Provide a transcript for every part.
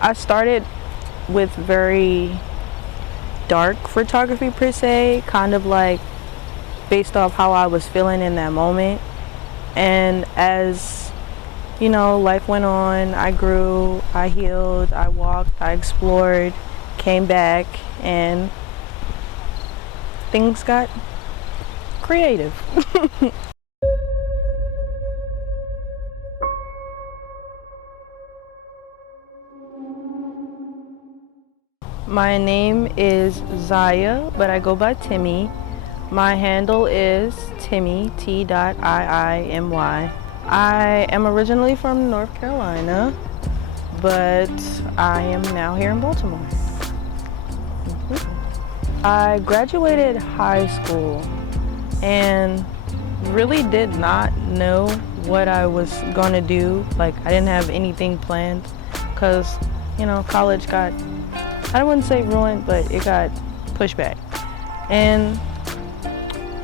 I started with very dark photography per se, kind of like based off how I was feeling in that moment. And as you know, life went on, I grew, I healed, I walked, I explored, came back, and things got creative. My name is Zieya, but I go by Tiimy. My handle is Tiimy, T.IIMY. I am originally from North Carolina, but I am now here in Baltimore. I graduated high school and really did not know what I was going to do. Like, I didn't have anything planned because, you know, college got, I wouldn't say ruined, but it got pushed back. And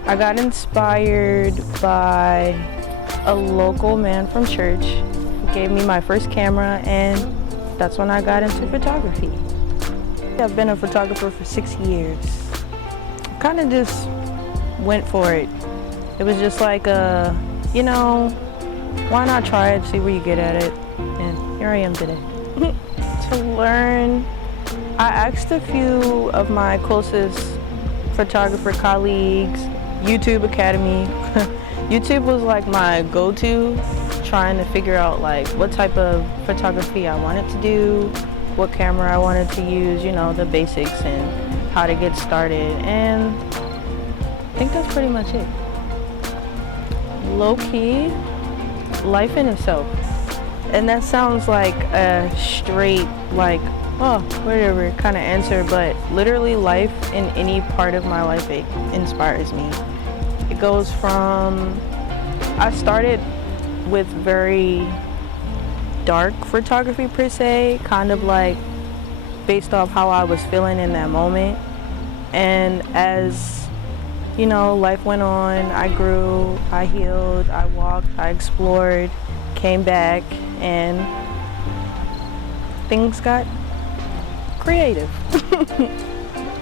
I got inspired by a local man from church who gave me my first camera, and that's when I got into photography. I've been a photographer for 6 years. Kind of just went for it. It was just like, you know, why not try it, see where you get at it, and here I am today. To learn, I asked a few of my closest photographer colleagues, YouTube Academy. YouTube was like my go-to, trying to figure out like what type of photography I wanted to do, what camera I wanted to use, you know, the basics and how to get started. And I think that's pretty much it. Low-key, life in itself. And that sounds like a straight, like, oh, whatever kind of answer, but literally life in any part of my life, it inspires me. It goes from, I started with very dark photography per se, kind of like based off how I was feeling in that moment. And as, you know, life went on, I grew, I healed, I walked, I explored, came back, and things got creative.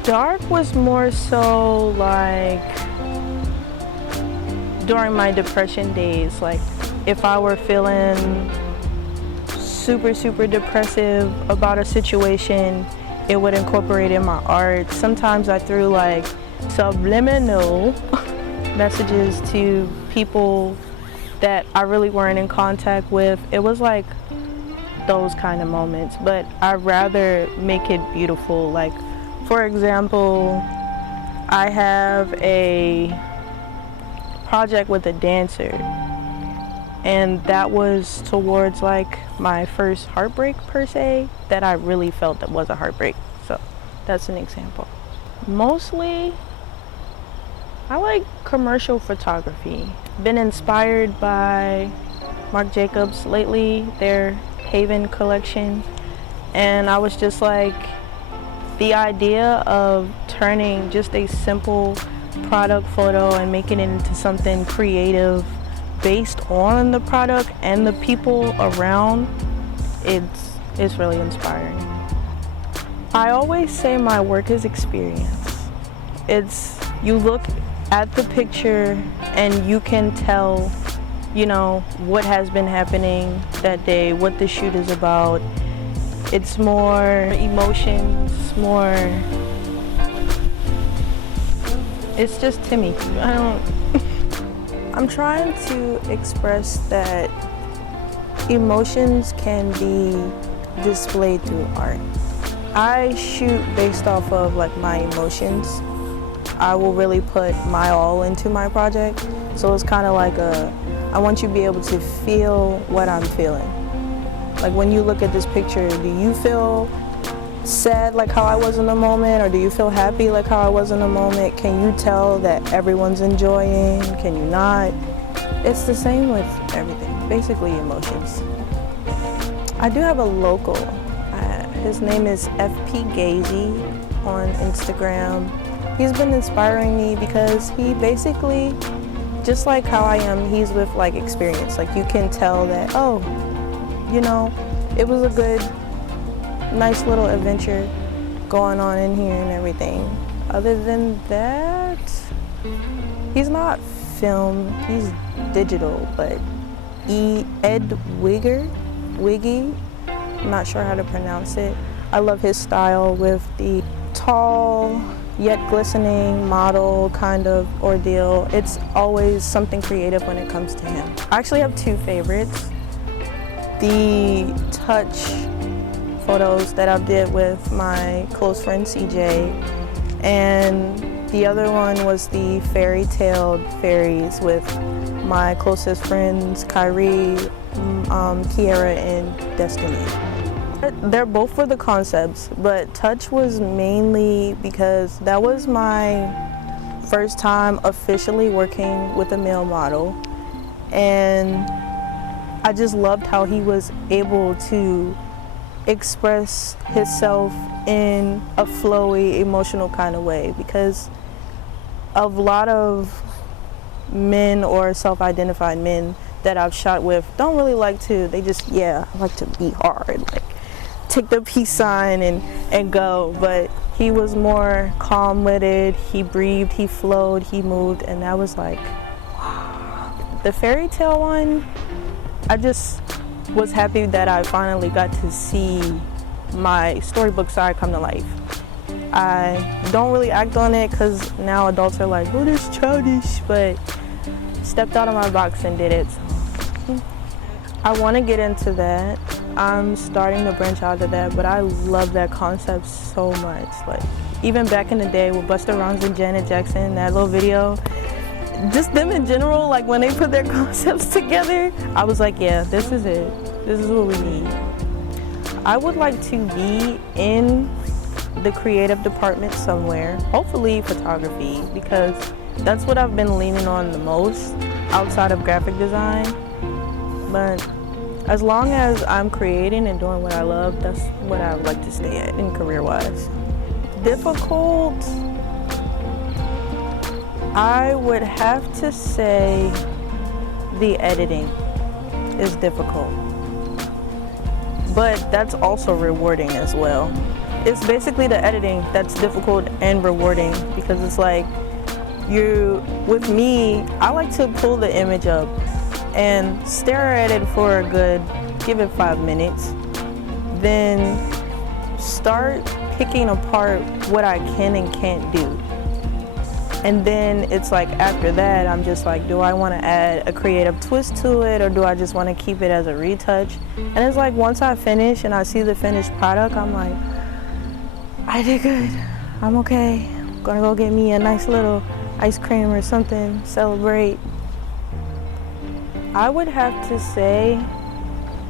Dark was more so like during my depression days. Like if I were feeling super depressive about a situation, it would incorporate in my art. Sometimes I threw like subliminal messages to people that I really weren't in contact with. It was like those kind of moments, but I'd rather make it beautiful. Like, for example, I have a project with a dancer, and that was towards like my first heartbreak per se, that I really felt that was a heartbreak. So that's an example. Mostly I like commercial photography. Been inspired by Marc Jacobs lately, their Haven collection, and I was just like, the idea of turning just a simple product photo and making it into something creative based on the product and the people around, it's really inspiring. I always say my work is experience. It's, you look at the picture and you can tell, you know, what has been happening that day, what the shoot is about. It's more emotions, more, it's just Tiimy. I'm trying to express that emotions can be displayed through art. I shoot based off of like my emotions. I will really put my all into my project. So it's kind of like I want you to be able to feel what I'm feeling. Like when you look at this picture, do you feel sad like how I was in the moment, or do you feel happy like how I was in the moment? Can you tell that everyone's enjoying? Can you not? It's the same with everything, basically emotions. I do have a local. His name is FP Gazy on Instagram. He's been inspiring me because he basically, just like how I am, he's with like experience. Like you can tell that, oh, you know, it was a good nice little adventure going on in here and everything. Other than that, he's not film, he's digital, but Ed Wiggy, I'm not sure how to pronounce it. I love his style with the tall yet glistening model kind of ordeal. It's always something creative when it comes to him. I actually have two favorites. The touch photos that I did with my close friend CJ, and the other one was the fairy-tailed fairies with my closest friends Kyrie, Kiara, and Destiny. They're both for the concepts, but touch was mainly because that was my first time officially working with a male model, and I just loved how he was able to express himself in a flowy, emotional kind of way, because a lot of men or self-identified men that I've shot with don't really like to, they just, I like to be hard, like take the peace sign and go, but he was more calm-witted, he breathed, he flowed, he moved, and that was like, wow. The fairy tale one, I just was happy that I finally got to see my storybook side come to life. I don't really act on it because now adults are like, oh, that's childish, but stepped out of my box and did it. So I want to get into that. I'm starting to branch out to that, but I love that concept so much. Like, even back in the day with Busta Rhymes and Janet Jackson, that little video, just them in general, like when they put their concepts together, I was like, yeah, this is it. This is what we need. I would like to be in the creative department somewhere, hopefully photography, because that's what I've been leaning on the most outside of graphic design. But as long as I'm creating and doing what I love, that's what I would like to stay at in career-wise. Difficult, I would have to say the editing is difficult, but that's also rewarding as well. It's basically the editing that's difficult and rewarding, because it's like, with me, I like to pull the image up and stare at it for a good, give it 5 minutes, then start picking apart what I can and can't do. And then it's like, after that, I'm just like, do I want to add a creative twist to it, or do I just want to keep it as a retouch? And it's like, once I finish and I see the finished product, I'm like, I did good, I'm okay. I'm gonna go get me a nice little ice cream or something, celebrate. I would have to say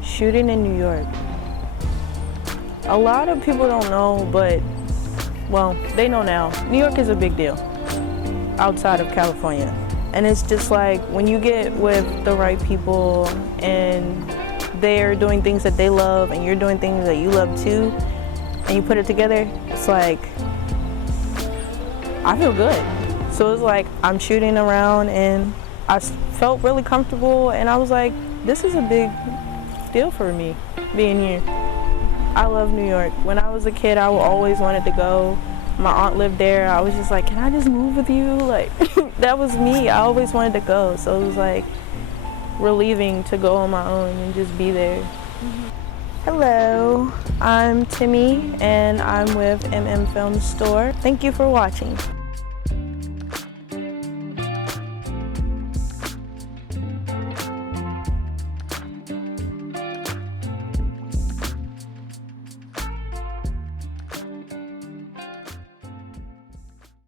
shooting in New York. A lot of people don't know, but, well, they know now. New York is a big deal outside of California. And it's just like, when you get with the right people and they're doing things that they love and you're doing things that you love too, and you put it together, it's like, I feel good. So it's like, I'm shooting around and I felt really comfortable, and I was like, this is a big deal for me, being here. I love New York. When I was a kid, I always wanted to go. My aunt lived there. I was just like, can I just move with you? Like, that was me. I always wanted to go. So it was like relieving to go on my own and just be there. Hello, I'm Tiimy and I'm with MMfilmstore. Thank you for watching.